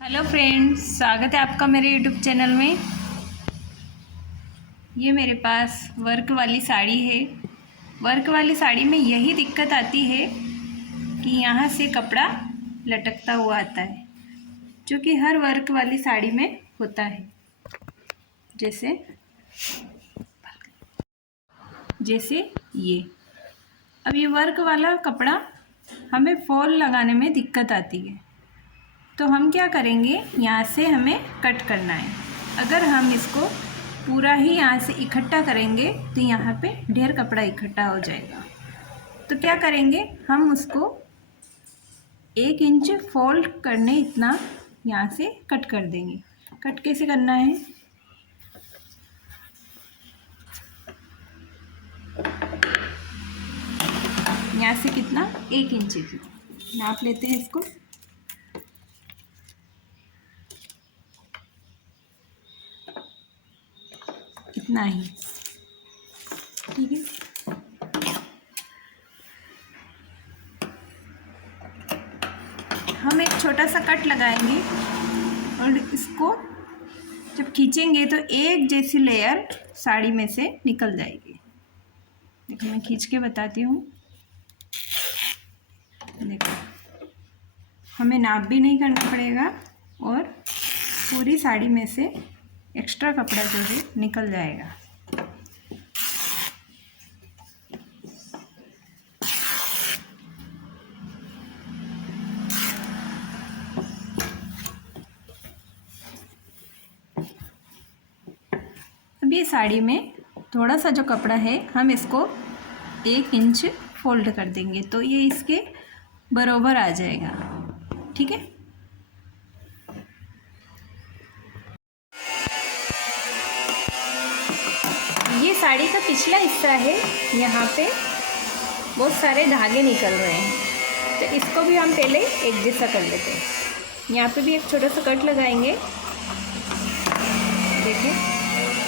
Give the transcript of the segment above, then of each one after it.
Hello friends, स्वागत है आपका मेरे यूट्यूब चैनल में। ये मेरे पास वर्क वाली साड़ी है। वर्क वाली साड़ी में यही दिक्कत आती है कि यहाँ से कपड़ा लटकता हुआ आता है, जो कि हर वर्क वाली साड़ी में होता है। जैसे ये अब ये वर्क वाला कपड़ा हमें फॉल लगाने में दिक्कत आती है, तो हम क्या करेंगे, यहाँ से हमें कट करना है। अगर हम इसको पूरा ही यहाँ से इकट्ठा करेंगे तो यहाँ पे ढेर कपड़ा इकट्ठा हो जाएगा। तो क्या करेंगे, हम उसको 1 इंच फोल्ड करने इतना यहाँ से कट कर देंगे। कट कैसे करना है, यहाँ से कितना 1 इंच की नाप लेते हैं इसको। इतना ही, ठीक है। हम एक छोटा सा कट लगाएंगे और इसको जब खींचेंगे तो एक जैसी लेयर साड़ी में से निकल जाएगी। देखो मैं खींच के बताती हूँ। देखो, हमें नाप भी नहीं करना पड़ेगा और पूरी साड़ी में से एक्स्ट्रा कपड़ा जो है निकल जाएगा। अब ये साड़ी में थोड़ा सा जो कपड़ा है, हम इसको 1 इंच फोल्ड कर देंगे तो ये इसके बराबर आ जाएगा, ठीक है। ये साड़ी का पिछला हिस्सा है, यहाँ पे बहुत सारे धागे निकल रहे हैं, तो इसको भी हम पहले एक जैसा कर लेते हैं। यहाँ पे भी एक छोटा सा कट लगाएंगे। देखिए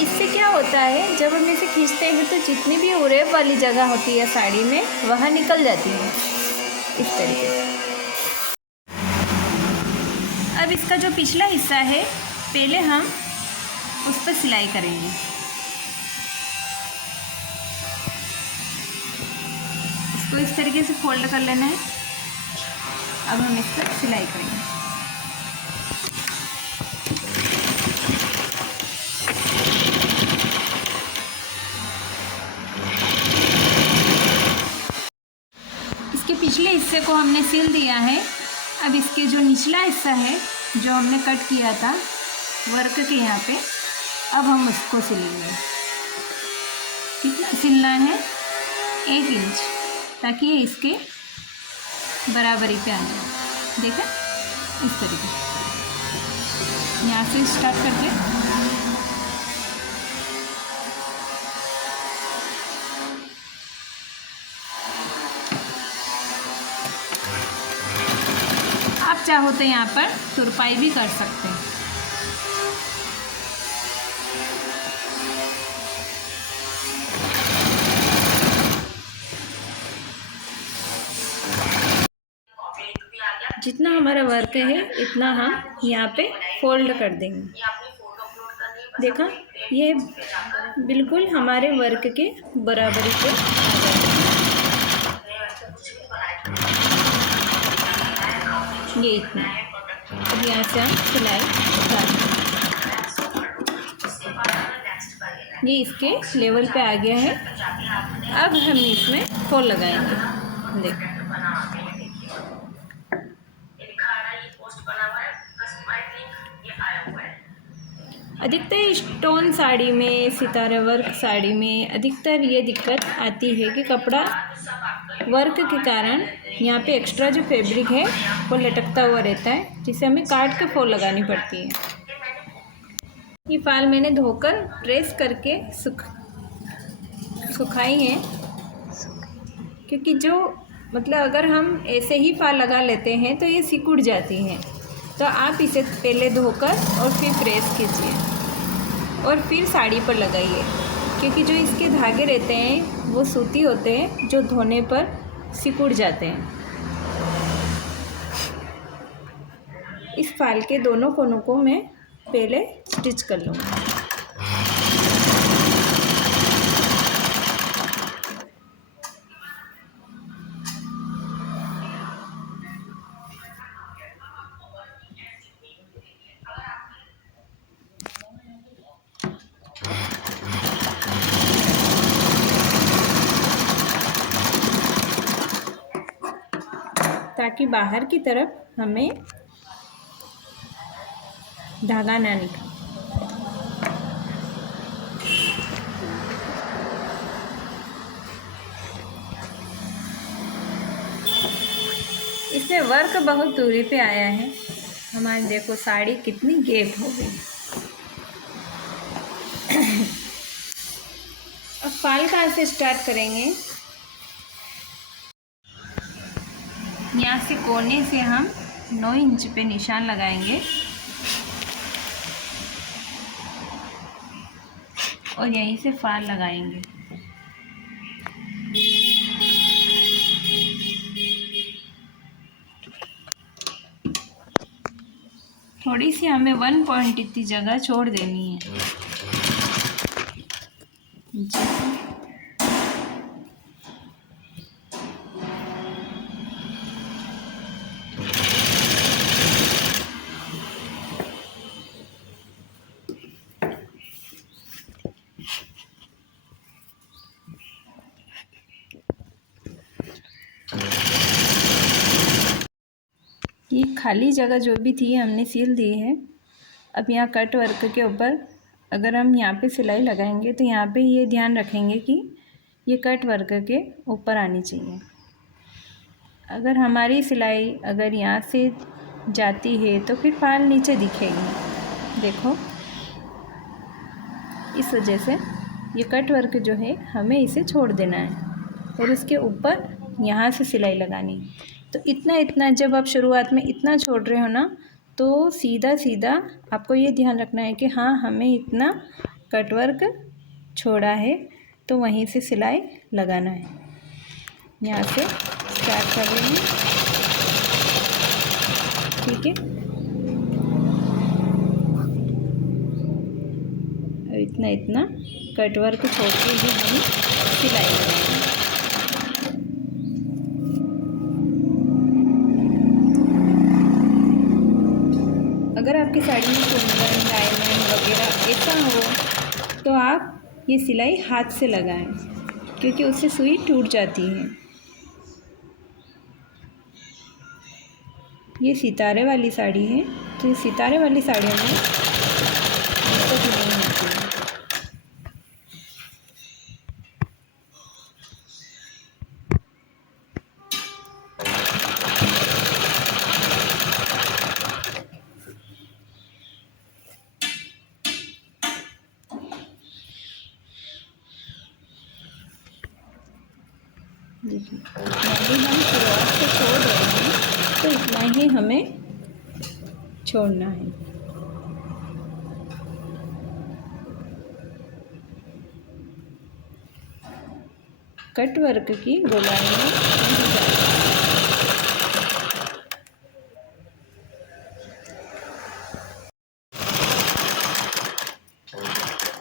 इससे क्या होता है, जब हम इसे खींचते हैं तो जितनी भी उरेब वाली जगह होती है साड़ी में, वह निकल जाती है इस तरीके से। अब इसका जो पिछला हिस्सा है, पहले हम उस पर सिलाई करेंगे। इसको इस तरीके से फोल्ड कर लेना है। अब हम इस पर सिलाई करेंगे। इसके पिछले हिस्से को हमने सिल दिया है। अब इसके जो निचला हिस्सा है, जो हमने कट किया था वर्क के यहाँ पे, अब हम उसको सिलेंगे। कितना सिलना है, 1 इंच, ताकि ये इसके बराबरी पे आ जाए। देखा, इस तरीके से यहाँ से स्टार्ट करके आप चाहो तो यहाँ पर तुरपाई भी कर सकते हैं। जितना हमारा वर्क है इतना हम यहाँ पे फोल्ड कर देंगे। देखा, ये बिल्कुल हमारे वर्क के बराबरी पे आ जाएगा। ये इतना। अब यहाँ से हम सिलाई उतार देंगे। ये इसके लेवल पे आ गया है। अब हम इसमें फॉल लगाएंगे। देखो, अधिकतर स्टोन साड़ी में, सितारा वर्क साड़ी में अधिकतर ये दिक्कत आती है कि कपड़ा वर्क के कारण यहाँ पे एक्स्ट्रा जो फैब्रिक है वो लटकता हुआ रहता है, जिसे हमें काट के फॉल लगानी पड़ती है। ये फाल मैंने धोकर प्रेस करके सुखाई है, क्योंकि जो मतलब अगर हम ऐसे ही फाल लगा लेते हैं तो ये सिकुड़ जाती हैं। तो आप इसे पहले धोकर और फिर प्रेस कीजिए और फिर साड़ी पर लगाइए, क्योंकि जो इसके धागे रहते हैं वो सूती होते हैं, जो धोने पर सिकुड़ जाते हैं। इस फाल के दोनों कोनों को मैं पहले स्टिच कर लूँगी। ताकि बाहर की तरफ हमें धागा ना निकले। इसमें वर्क बहुत दूरी पे आया है। हमारी देखो साड़ी कितनी गैप हो गई। अब फाल कहाँ से स्टार्ट करेंगे? यहाँ से कोने से हम 9 इंच पे निशान लगाएंगे और यहीं से फाल लगाएंगे। थोड़ी सी हमें 1 पॉइंट इतनी जगह छोड़ देनी है। ये खाली जगह जो भी थी हमने सील दी है। अब यहाँ कट वर्क के ऊपर अगर हम यहाँ पे सिलाई लगाएंगे तो यहाँ पे ये ध्यान रखेंगे कि ये कट वर्क के ऊपर आनी चाहिए। अगर हमारी सिलाई अगर यहाँ से जाती है तो फिर फाल नीचे दिखेगी। देखो इस वजह से ये कट वर्क जो है हमें इसे छोड़ देना है और इसके ऊपर यहाँ से सिलाई लगानी है। तो इतना जब आप शुरुआत में इतना छोड़ रहे हो ना तो सीधा सीधा आपको ये ध्यान रखना है कि हाँ हमें इतना कट वर्क छोड़ा है तो वहीं से सिलाई लगाना है। यहाँ से स्टार्ट कर लेंगे, ठीक है। इतना कट वर्क छोड़ के ही हम सिलाई लगाएंगे। अगर आपकी साड़ी में कुंदन डायमंड वगैरह ऐसा हो तो आप ये सिलाई हाथ से लगाएं क्योंकि उससे सुई टूट जाती है। ये सितारे वाली साड़ी है तो ये सितारे वाली साड़ियों में दिक्कत नहीं होती है। देखिए अभी हम शुरुआत से छोड़ रहे हैं तो इतना ही हमें छोड़ना है। कट वर्क की गोलाई में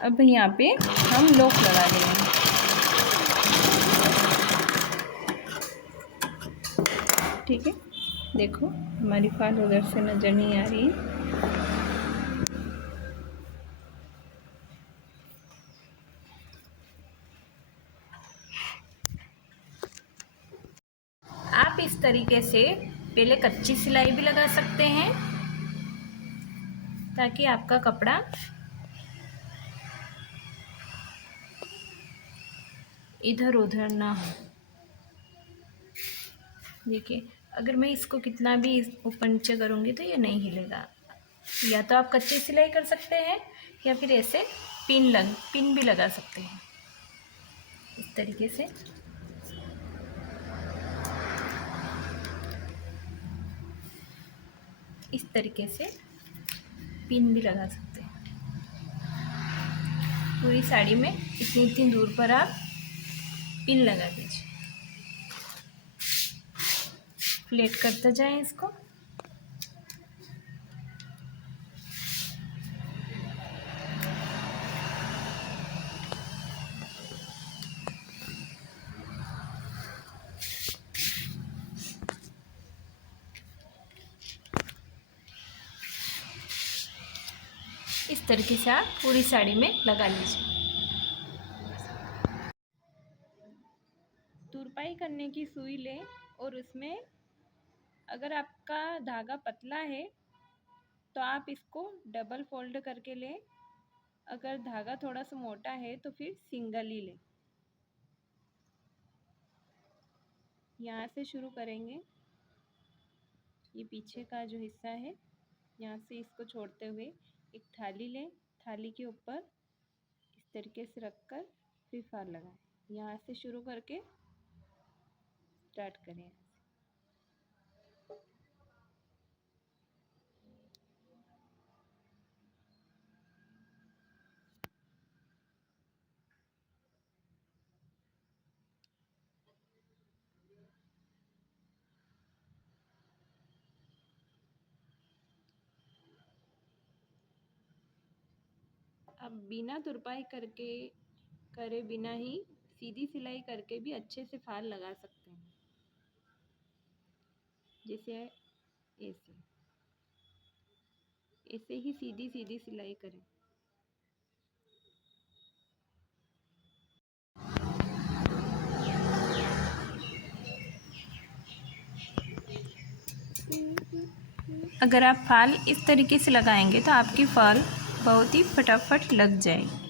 अब यहाँ पे हम लॉक लगा देंगे। ठीक है, देखो हमारी फाल उधर से नज़र नहीं आ रही है। आप इस तरीके से पहले कच्ची सिलाई भी लगा सकते हैं ताकि आपका कपड़ा इधर उधर ना हो। देखिए अगर मैं इसको कितना भी ऊपर नीचे करूँगी तो ये नहीं हिलेगा। या तो आप कच्ची सिलाई कर सकते हैं या फिर ऐसे पिन भी लगा सकते हैं इस तरीके से। इस तरीके से पिन भी लगा सकते हैं। पूरी साड़ी में इतनी दूर पर आप पिन लगा दीजिए। प्लेट करते जाएं इसको। इस तरीके से आप पूरी साड़ी में लगा लीजिए। तुरपाई करने की सुई लें और उसमें अगर आपका धागा पतला है तो आप इसको डबल फोल्ड करके लें, अगर धागा थोड़ा सा मोटा है तो फिर सिंगल ही लें। यहाँ से शुरू करेंगे, ये पीछे का जो हिस्सा है यहाँ से इसको छोड़ते हुए एक थाली लें, थाली के ऊपर इस तरीके से रखकर फिर फार लगाएं। यहाँ से शुरू करके स्टार्ट करें। अब बिना तुरपाई करे बिना ही सीधी सिलाई करके भी अच्छे से फाल लगा सकते हैं, जैसे ऐसे ही सीधी सीधी सिलाई करें। अगर आप फाल इस तरीके से लगाएंगे तो आपकी फाल बहुत ही फटाफट लग जाएगी।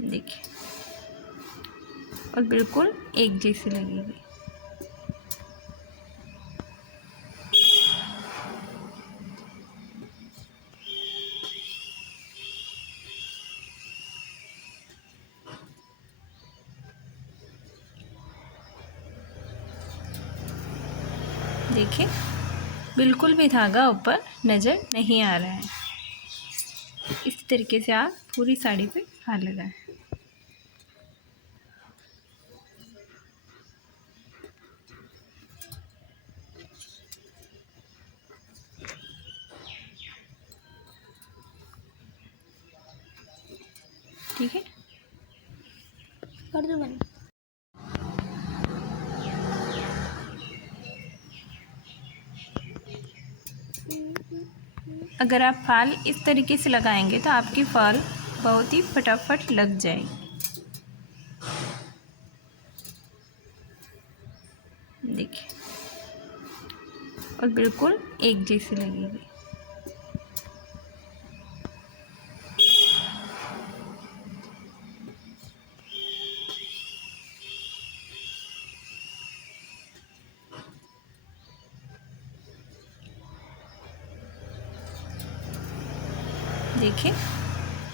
देखिए, और बिल्कुल एक जैसी लगेगी। देखिए, बिल्कुल भी धागा ऊपर नज़र नहीं आ रहा है। इस तरीके से आप पूरी साड़ी पे फाल लगाएं। ठीक है, कर दो बंद। अगर आप फाल इस तरीके से लगाएंगे तो आपकी फाल बहुत ही फटाफट लग जाएगी। देखिए, और बिल्कुल एक जैसी लगेगी। देखिए,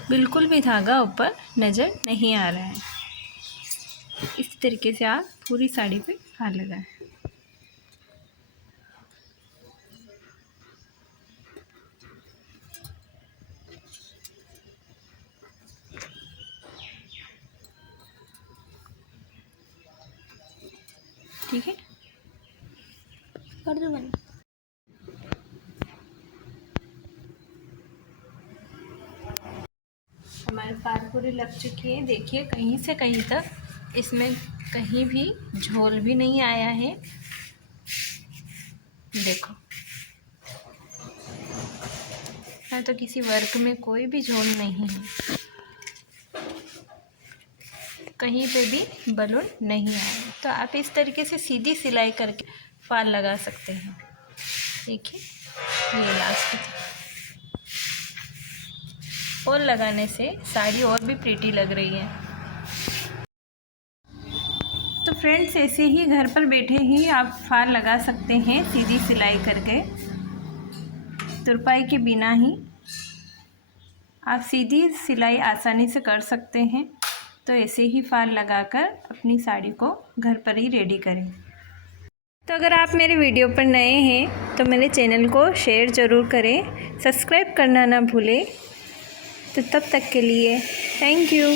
बिल्कुल भी धागा ऊपर नज़र नहीं आ रहा है। इस तरीके से आप पूरी साड़ी पे फाल लगाएं। ठीक है, कर दो बंद। हमारे फाल पूरी लग चुकी है। देखिए, कहीं से कहीं तक इसमें कहीं भी झोल भी नहीं आया है। देखो, मैं तो किसी वर्क में कोई भी झोल नहीं है, कहीं पे भी बलून नहीं आया। तो आप इस तरीके से सीधी सिलाई करके फाल लगा सकते हैं। देखिए, ये लास्ट फॉल लगाने से साड़ी और भी प्रीटी लग रही है। तो फ्रेंड्स, ऐसे ही घर पर बैठे ही आप फाल लगा सकते हैं सीधी सिलाई करके, तुरपाई के बिना ही आप सीधी सिलाई आसानी से कर सकते हैं। तो ऐसे ही फाल लगाकर अपनी साड़ी को घर पर ही रेडी करें। तो अगर आप मेरे वीडियो पर नए हैं तो मेरे चैनल को शेयर ज़रूर करें, सब्सक्राइब करना ना भूलें। तो तब तक के लिए थैंक यू।